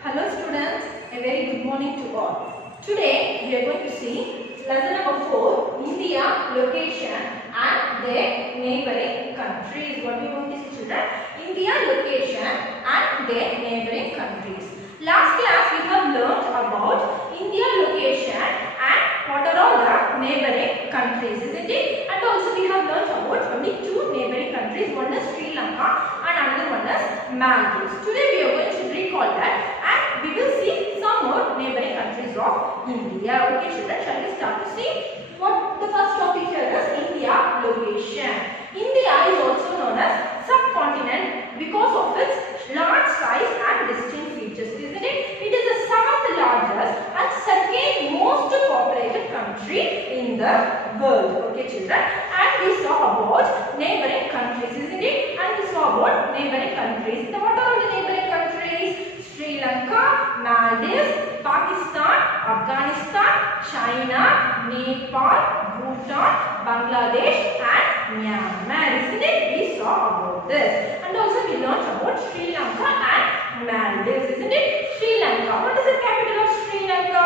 Hello students, a very good morning to all. Today we are going to see lesson number 4, India, location and their neighboring countries. What we are going to see children? India, location and their neighboring countries. Last class we have learnt about India, location and what are all the neighboring countries, isn't it? And also we have learnt about only two neighboring countries. One is Sri Lanka and another one is Maldives. Today we are going to recall that and we will see some more neighboring countries of India. Okay children, shall we start to see what the first topic here is? India, location. India is also known as subcontinent because of its large size and distinct features, isn't it? It is the seventh largest and second most populated country in the world. Okay children, and we saw about neighboring countries, isn't it? And we saw about neighboring countries. Now what are all the neighboring countries? Sri Lanka, Maldives, Pakistan, Afghanistan, China, Nepal, Bhutan, Bangladesh and Myanmar, isn't it? We saw about this. And also we learned about Sri Lanka and Maldives, isn't it? Sri Lanka. What is the capital of Sri Lanka?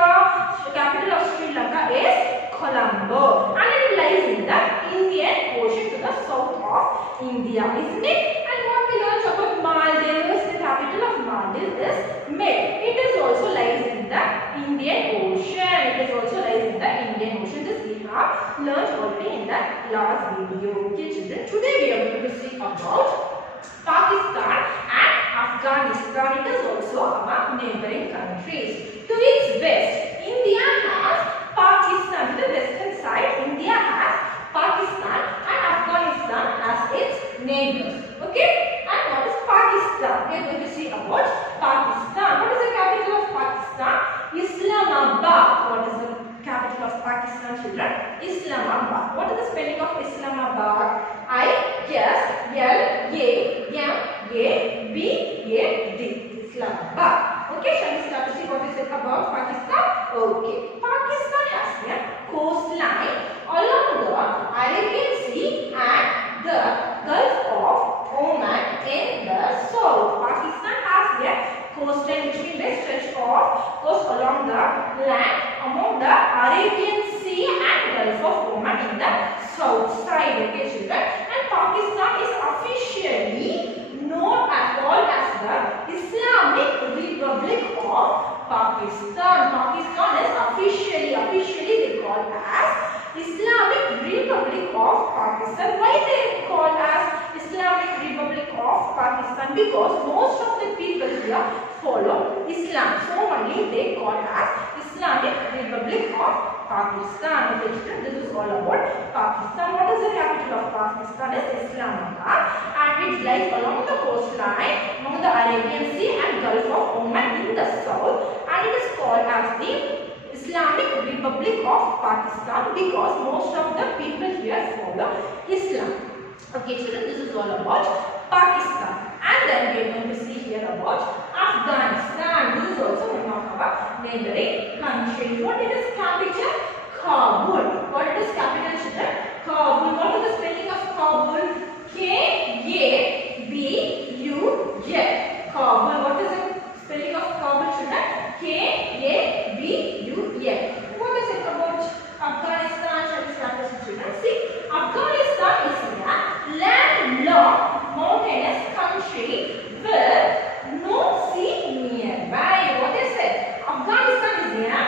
The capital of Sri Lanka is Colombo, and it lies in the Indian Ocean to the south of India, isn't it? And what we learned about Maldives, the capital of Maldives is Med. It is also lies in the Indian Ocean. It is also lies in the Indian Ocean. This we have learned already in the last video. Okay children, today we are going to see about Pakistan and Afghanistan. It is also our neighboring countries. To its west, India has Pakistan. To the western side, India has Pakistan and Afghanistan as its neighbors. Okay? And what is Pakistan? We are going to see about Pakistan. What is the capital of Pakistan? Islamabad. What is the capital of Pakistan, children? Islamabad. What is the spelling of Islamabad? I-S-L-A-M-A-B-A-D. Islamabad. Okay, shall we start to see what is it about Pakistan? Okay. Pakistan has a coastline along the Arabian Sea and the Gulf of Oman in the south. Pakistan has a coastline which means a stretch of coast along the land among the Arabian Sea and Gulf of Oman in the south side. Okay children, and Pakistan is officially known as called as the Islamic Republic of Pakistan. Pakistan is officially they call as Islamic Republic of Pakistan. Why they call as Islamic Republic of Pakistan? Because most of the people here follow Islam, so only they call as Islamic Republic of Pakistan. Okay children, this is all about Pakistan. What is the capital of Pakistan? Is Islamabad, and it lies along the coastline among the Arabian Sea and Gulf of Oman in the south, and it is called as the Islamic Republic of Pakistan because most of the people here follow Islam. Okay children, this is all about Pakistan. And then we are going to see here about Afghanistan. This is also one of our neighboring countries. What is its capital? Kabul. What is its capital children? Kabul. What is the spelling of Kabul? K-A-B-U-L. Kabul. What is the spelling of Kabul children? K-A-B-U-L. What is it about Afghanistan? Shall we start to see children? See, Afghanistan is a landlocked mountainous country with no sea nearby. What is it? Afghanistan is a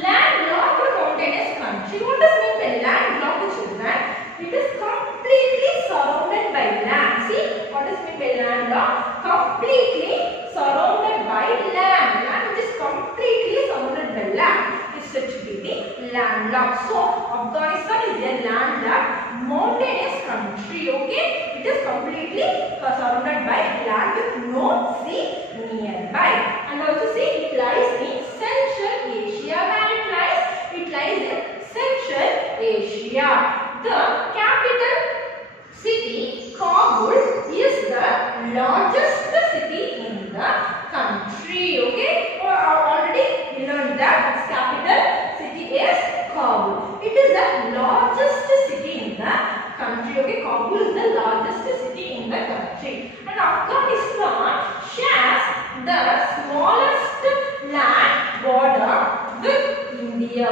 landlocked mountainous country. What does it mean by landlocked children? It is completely surrounded by land. See, what does it mean by landlocked? Completely surrounded by land. Land which is completely surrounded by land is said to be landlocked. So, Afghanistan is a landlocked mountainous country. Okay, it is completely surrounded by land with no sea nearby. And also see, it lies in Central Asia. Where it lies? It lies in Central Asia. The capital city, Kabul, is the largest city in the country. Okay, already we learned that its capital city is Kabul. It is the largest city in the country. Okay, Kabul is the largest city in the country. And Afghanistan shares the smallest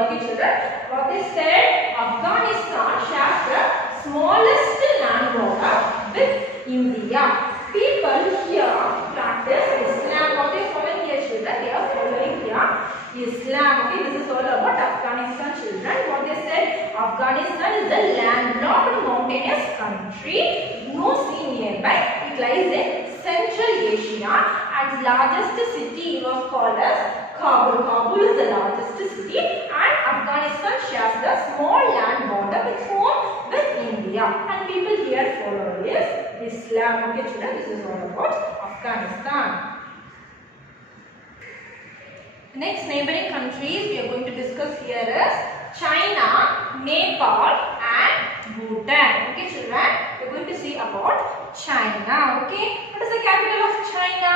Okay children, what they said, Afghanistan shares the smallest land border with India. People here practice Islam. What they follow here children, they are following here Islam. Okay, this is all about Afghanistan children. What they said, Afghanistan is a landlocked mountainous country, no sea nearby. It lies in Central Asia. Its largest city was called as Kabul. Kabul is the largest city, and Afghanistan shares the small land border with whom? With India. And people here follow is Islam. Okay children, this is all about Afghanistan. Next neighboring countries we are going to discuss here is China, Nepal and Bhutan. Okay children, we are going to see about China. Okay, what is the capital of China?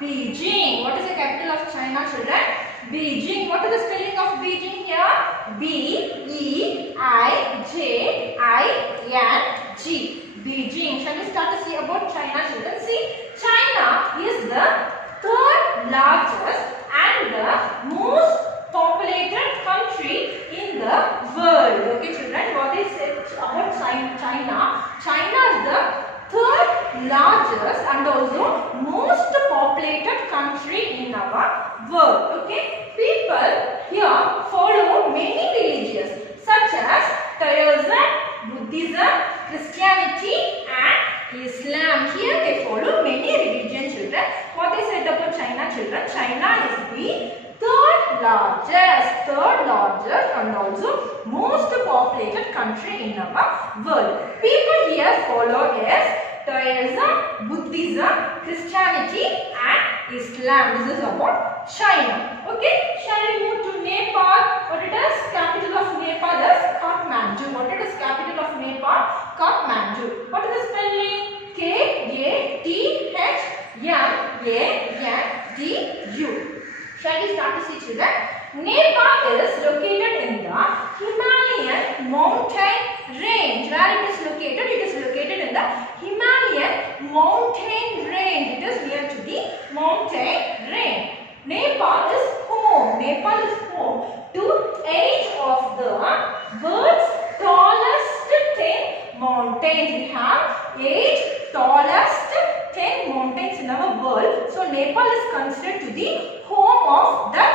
Beijing. What is the capital of China children? Beijing. What is the spelling of Beijing here? B-E-I-J-I-N-G. Beijing. Shall we start to see about China children? See, China is the third largest and the most populated country in the world. Okay children, what is said about China? China is the third largest and also most populated country in our world. Okay, people here follow many religions such as Taoism, Buddhism, Christianity and Islam. Here they follow many religions children. What they said about China children? China is the third largest and also most populated country in our world. People here follow is Taoism, Buddhism, Christianity and Islam. This is about China. Okay, shall we move to Nepal? What it is? Capital of Nepal is Kathmandu. What it is? Capital of Nepal? Kathmandu. What is the spelling? K-A-T-H-M-A-N-D-U. Shall we start to see children? Nepal is located in the Himalayan mountain range. Where it is located? It is located in the Himalayan mountain range. It is near to the mountain range. Nepal is home to 8 of the world's tallest 10 mountains. We have 8 tallest 10 mountains in our world. So Nepal is considered to the home of the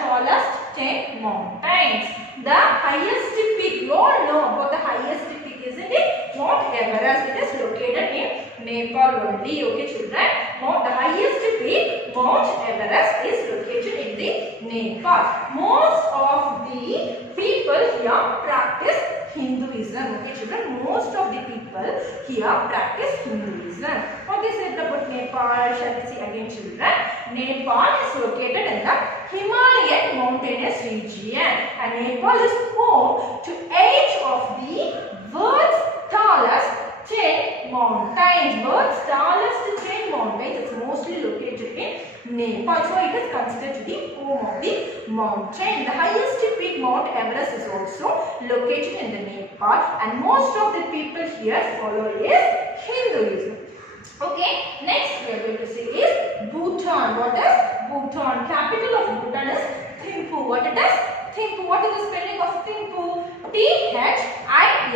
tallest 10 mountains. The highest peak, you all know about the highest peak, isn't it? Mount Everest. It is located in Nepal only. Okay children, the highest peak, Mount Everest, is located in the Nepal. Most of the people here practice Hinduism. Okay children, most of the people here practice Hinduism. What is it about Nepal? Shall we see again children? Nepal is located in the Himalayan mountainous region, and Nepal is home to 8 of the world's tallest 10 mountains. World's tallest 10 mountains is mostly located in Nepal. So it is considered to be home of the mountain. The highest peak, Mount Everest, is also located in the Nepal, and most of the people here follow is Hinduism. Okay, next we are going to see is Bhutan. What is Bhutan? Capital of Bhutan is Thimphu. What it is? Thimphu. What is the spelling of Thimphu? T-H-I-M-P-U.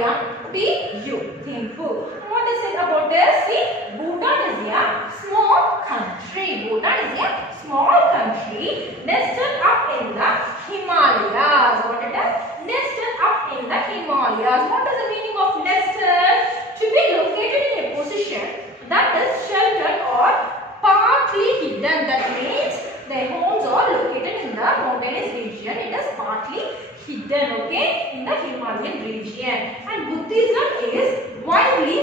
Thimphu. What is it about this? See, Bhutan is a small country. Bhutan is a small country nested up in the Himalayas. What it is? Nested up in the Himalayas. What is the meaning of nested? To be located in a position that is sheltered or partly hidden. That means their homes are located in the mountainous region. It is partly hidden, okay, in the Himalayan region. And Buddhism is widely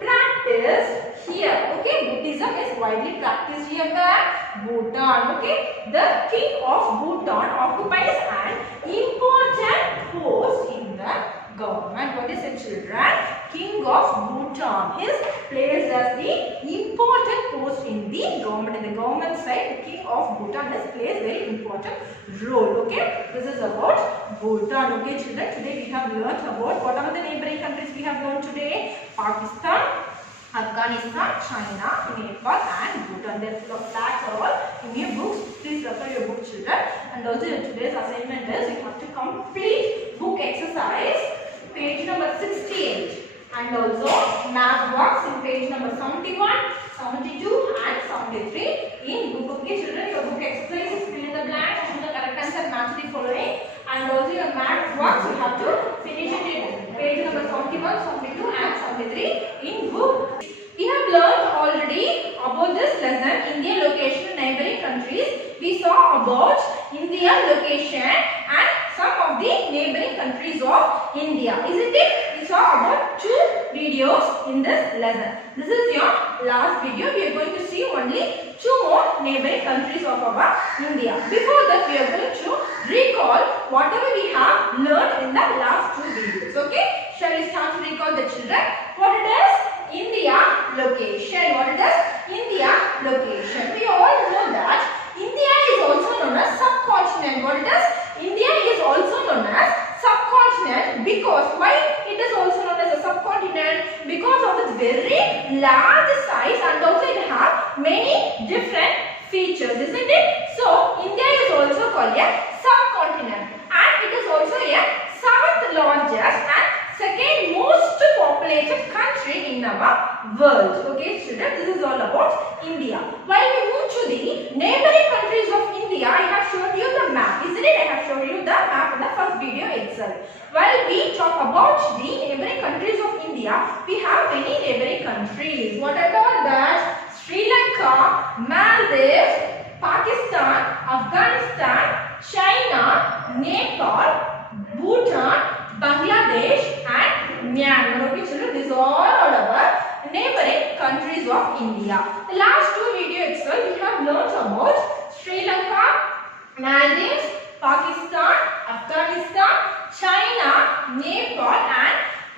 practiced here. Okay, Buddhism is widely practiced here at Bhutan. Okay, the king of Bhutan occupies an important post in the government. What is it children? King of Bhutan is placed as the important post in the government. In the government side, the king of Bhutan has placed very important role. Okay, this is about Bhutan. Okay children, today we have learnt about what are the neighboring countries we have learned today. Pakistan, Afghanistan, China, Nepal and Bhutan. Their flags are all in your books. Please refer your book, children. And also today's assignment is you have to complete book exercise page number 68 and also math box in page number 71, 72 and 73 in book. Okay children, your book exercise is fill in the blanks and the correct answer match the following. And also your math box you have to finish it in page number 71, 72 and 73 in book. We have learned already about this lesson, India location and neighboring countries. We saw about India location and some of the neighboring countries of India. Isn't it? We saw about 2 videos in this lesson. This is your last video. We are going to see only 2 more neighboring countries of our India. Before that, we are going to recall whatever we have learned in the last 2 videos. Okay? Shall we start to recall the children? What it is? India location. What it is? India location. We all know that India is also known as subcontinent. What it is? India is also known as subcontinent because why it is also known as a subcontinent? Because of its very large size and also it has many different features, isn't it? So India is also called a subcontinent and it is also a 7th largest and 2nd most populated country in our world. Okay children, this is all about India. While we move to the neighboring countries of India, I have shown you the map, isn't it? I have shown you the map in the first video itself. While we talk about the neighboring countries of India, we have many neighboring countries. What are all that? Sri Lanka, Maldives, Pakistan, Afghanistan, China, Nepal, Bhutan, Bangladesh and Myanmar. Okay children, these are all our neighboring countries of India. The last 2 videos itself we have learnt about Sri Lanka, Maldives, Pakistan, Afghanistan, China, Nepal and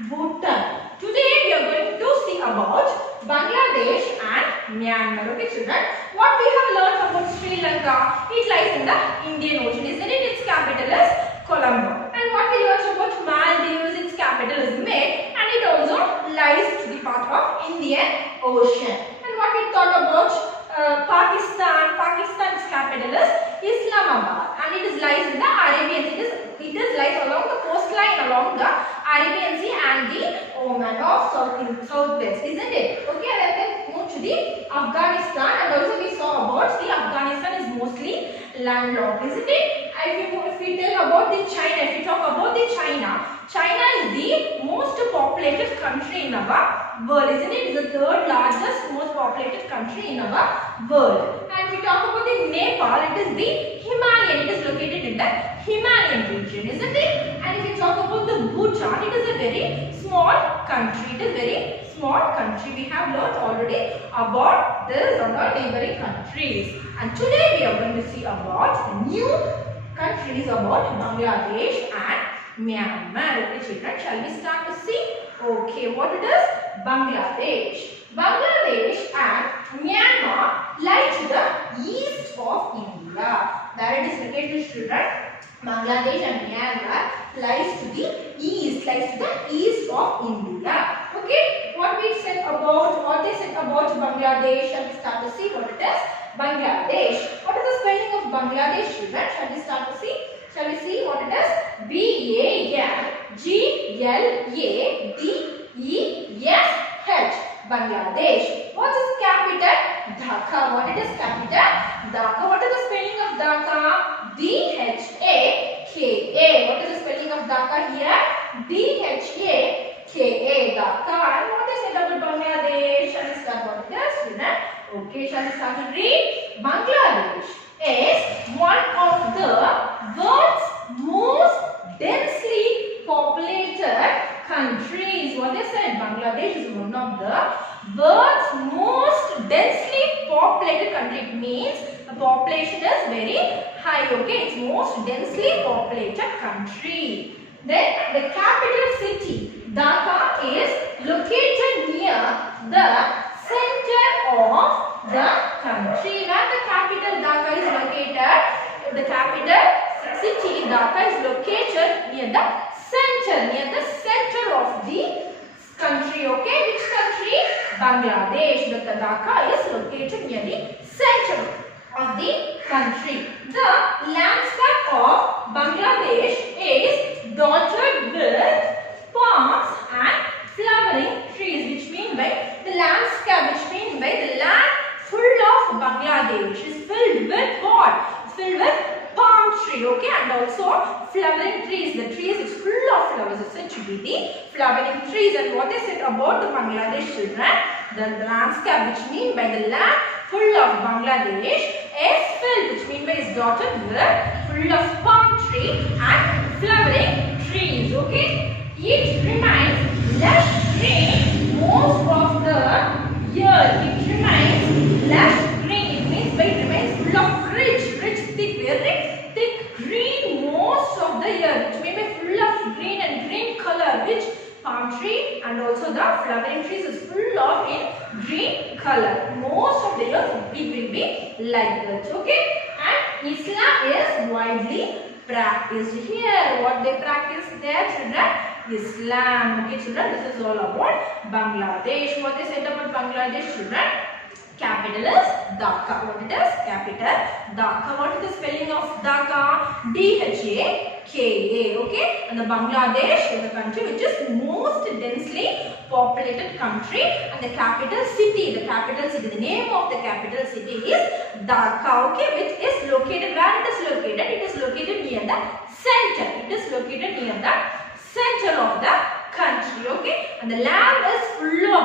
Bhutan. Today we are going to see about Bangladesh and Myanmar. Okay children, what we have learnt about Sri Lanka? It lies in the Indian Ocean, isn't it? Its capital is Colombo. And what we learnt about Maldives, its capital is May and it also lies to the part of Indian Ocean. And what we thought about Pakistan, Pakistan's capital is Islamabad and it is lies in the Arabian Sea. It is lies along the coastline along the Arabian Sea and the Oman of southwest, isn't it? Okay, and then move to the Afghanistan and also we saw about the Afghanistan is mostly landlocked, isn't it? If we tell about the China, if we talk about the China is the most populated country in our world, isn't it? It is the 3rd largest most populated country in our world. And if we talk about the Nepal, it is the Himalayan, it is located in the Himalayan region, isn't it? And if we talk about the Bhutan, it is a very small country, it is very small country. We have learned already about this on our neighboring countries. And today we are going to see about new countries about Bangladesh and Myanmar. Okay children, shall we start to see? Okay, what it is? Bangladesh. Bangladesh and Myanmar lie to the east of India. Where it is located children? Bangladesh and Myanmar lies to the east of India. Okay, what they said about Bangladesh, shall we start to see what it is? Bangladesh. What is the spelling of Bangladesh children? Shall we start to see? Shall we see what it is? B-A-N-G-L-A-D-E-S-H. Bangladesh. What is capital? Dhaka. What it is capital? Dhaka. What is the spelling of Dhaka? D-H-A-K-A. What is the spelling of Dhaka here? D-H-A-K-A. Dhaka. And what is it about Bangladesh? Shall we start what it is? Children? Okay, shall we start to read? Bangladesh is one of the world's most densely populated countries. What they said? Bangladesh is one of the world's most densely populated country. It means the population is very high. Okay, it's most densely populated country. Then the capital city Dhaka is located near the center of the country. Where the capital Dhaka is located, the capital city Dhaka is located near the center of the country. Okay, which country? Bangladesh. The Dhaka is located near the center of the country. The landscape of Bangladesh is dotted with palms and flowering trees, which mean by the landscape, which mean by the land full of Bangladesh is filled with what? Filled with palm tree, okay, and also flowering trees. The trees is full of flowers. It's said to be the flowering trees. And what is it about the Bangladesh children? The landscape, which mean by the land full of Bangladesh is filled, which mean by is dotted with full of palm tree and flowering trees. Okay, it remains lush green most of the year. It remains lush green. It means by it remains full of rich, thick, very thick green most of the year. Which means by full of green and green color, which palm tree and also the flowering trees is full of in green color. Most of the year it will be like that. Okay, and Islam is widely practiced here. What they practice there, children? Islam. Okay, children, this is all about Bangladesh. What they said about Bangladesh, children? Capital is Dhaka. What it is? Capital Dhaka. What is the spelling of Dhaka? D-H-A-K-A. Okay, and the Bangladesh is a country which is most densely populated country, and the capital city. The capital city. The name of the capital city is Dhaka. Okay, which is located. Where it is located? It is located near the center. It is located near the center of the country. Okay, and the land is full of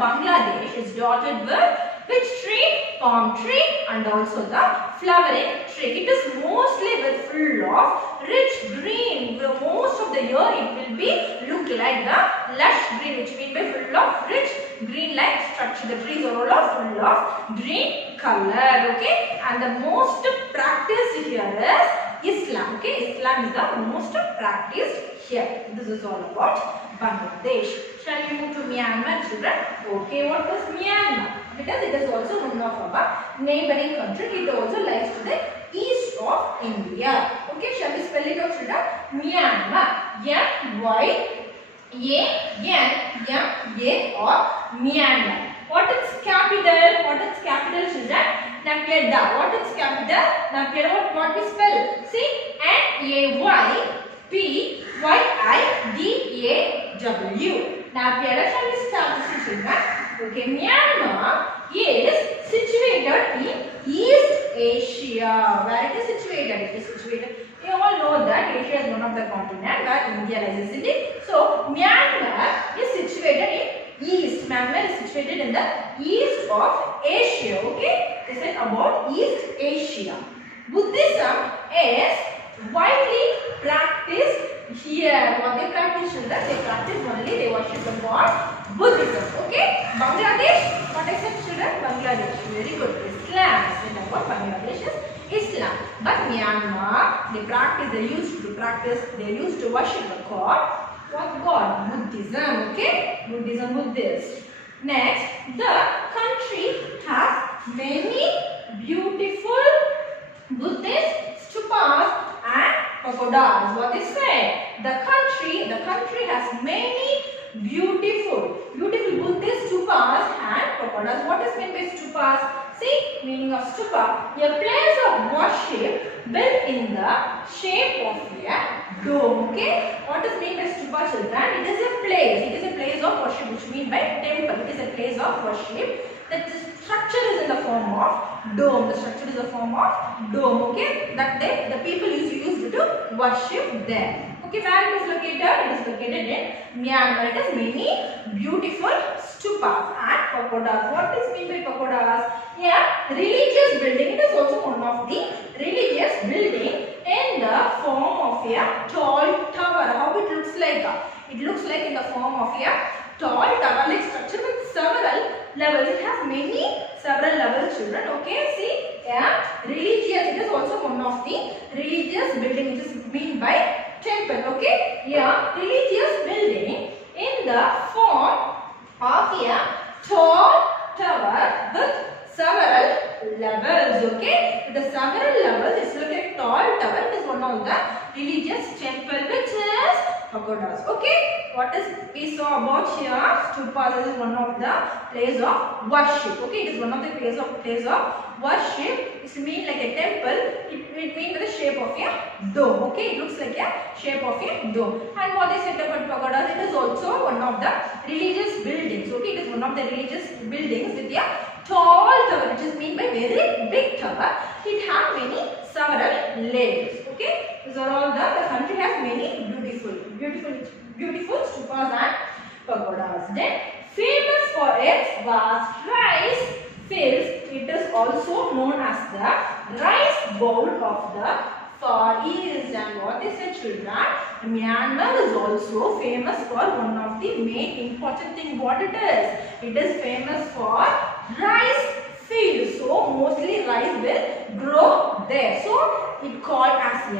Bangladesh is dotted with which tree? Palm tree and also the flowering tree. It is mostly with full of rich green. Most of the year it will be look like the lush green, which means by full of rich green like structure. The trees are all full of green color. Okay, and the most practiced here is Islam. Okay, Islam is the most practiced here. This is all about Bangladesh. Shall we move to Myanmar, children? Okay, what is Myanmar? Because it is also one of our neighboring country. It also lies to the east of India. Okay, shall we spell it out, children? Myanmar. M-Y-A-N-M-A-R. Myanmar. What is capital? What is capital, children? Naypyidaw. What is capital? Naypyidaw. What we spell? See, N-A-Y-P-Y-I-D-A-W. Naypyidaw. Shall we start this, children? Okay, Myanmar is situated in East Asia. Where it is situated? It is situated. You all know that Asia is one of the continent where India lies in it. So Myanmar is situated in East. Myanmar is situated in the east of Asia. Okay, this is about East Asia. Buddhism is widely practiced here. What they practice, children? They practice only, they worship the god Buddhism. Okay, Bangladesh. What is it, children? Bangladesh. Very good. Islam. Is about Bangladesh is Islam. But Myanmar, they used to worship the god. What god? Buddhism. Okay, Buddhism, Buddhist. Next, the country has many beautiful Buddhist stupas and pagodas. What is said? The country has many beautiful Buddhist stupas and pagodas. What is meant by stupas? See, meaning of stupa, a place of worship built in the shape of a dome. Okay, what is meant by stupa, children? It is a place of worship, which means by temple. It is a place of worship. The structure is in the form of dome. The structure is a form of dome. Okay, that the people used to worship there. Okay, where it is located? It is located in Myanmar. It has many beautiful stupas and pagodas. What is meant by pagodas? Yeah, religious building. It is also one of the religious building in the form of a tall tower. How it looks like? It looks like in the form of a tall tower-like structure with several levels. It has several levels, children. Okay, see, yeah, religious. It is also one of the religious building, which is mean by temple. Okay, yeah, religious building in the form of a tall tower with several levels. Okay, with the several levels, it's like a tall tower. It is one of the religious temple which is pagodas. Okay, what is we saw about here? Stupas is one of the place of worship. Okay, it is one of the place of worship. It means like a temple. It means the shape of a dome. Okay, it looks like a shape of a dome. And what is set up at pagodas? It is also one of the religious buildings. Okay, it is one of the religious buildings with a tall tower. It is meant by very big tower. It has many several layers. Okay, these are all the country has many beautiful stupas and pagodas. Then famous for its vast rice fields. It is also known as the rice bowl of the Far East. And what is it, children? Myanmar is also famous for one of the main important thing. What it is? It is famous for rice fields. So mostly rice will grow there. So it called as a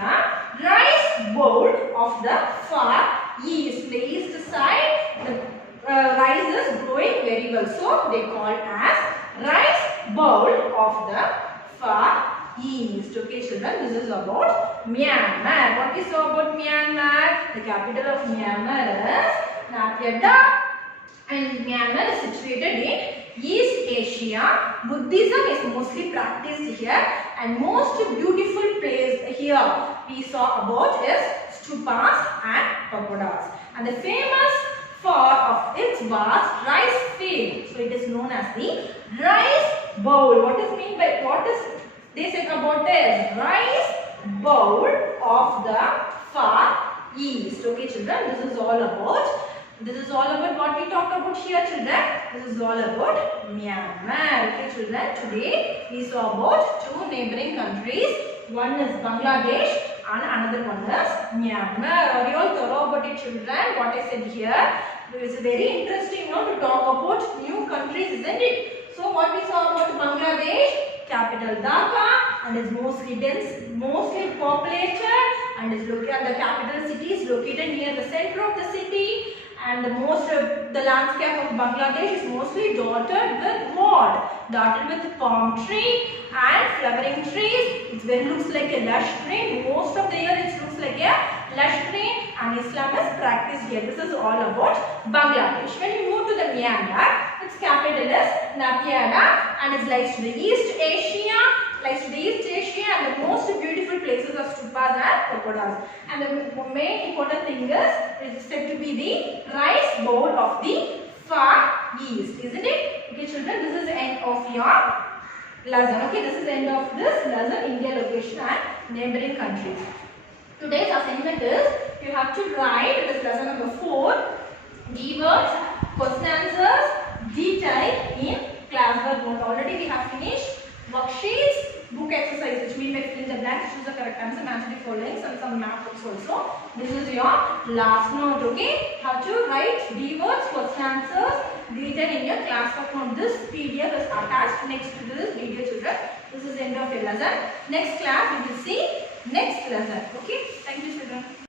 rice bowl of the Far East. The east side, the rice is growing very well. So they call it as rice bowl of the Far East. Okay, children, this is about Myanmar. What we saw about Myanmar? The capital of Myanmar is Nay. And Myanmar is situated in East Asia. Buddhism is mostly practiced here, and most beautiful place here we saw about is stupas and pagodas. And the famous for of its vast rice field. So it is known as the rice bowl. What is mean by what is they said about this rice bowl of the Far East. Okay, children, this is all about what we talked about here, children. This is all about Myanmar. Okay, children, today we saw about two neighboring countries. One is Bangladesh and another one is Myanmar. Are you all thorough about it, children? What I said here, it is very interesting now to talk about new countries, isn't it? So what we saw about Bangladesh, capital Dhaka, and is mostly dense, mostly populated, and is located at the capital city is located near the center of the city. And the landscape of Bangladesh is mostly dotted with what? Dotted with palm tree and flowering trees. It looks like a lush green. Most of the year it looks like a lush green, and Islam is practiced here. This is all about Bangladesh. When we move to the Myanmar, its capital is Nay, and it lies to the East Asia. And the most beautiful places are stupas and pagodas. And the main important thing is it is said to be the rice bowl of the Far East, isn't it? Okay, children, this is the end of your lesson. Okay, this is the end of this lesson, India location and neighboring countries. Today's assignment is you have to write this lesson number 4 keywords, question answers, detail in classwork note. Already we have finished worksheets, book exercise, which means by filling the blanks, choose the correct answer, match the following, some map books also. This is your last note. Okay, how to write keywords, question answers, detail in your classwork note. This PDF is attached next to this video, children. This is the end of your lesson. Next class we will see next lesson. Okay, thank you.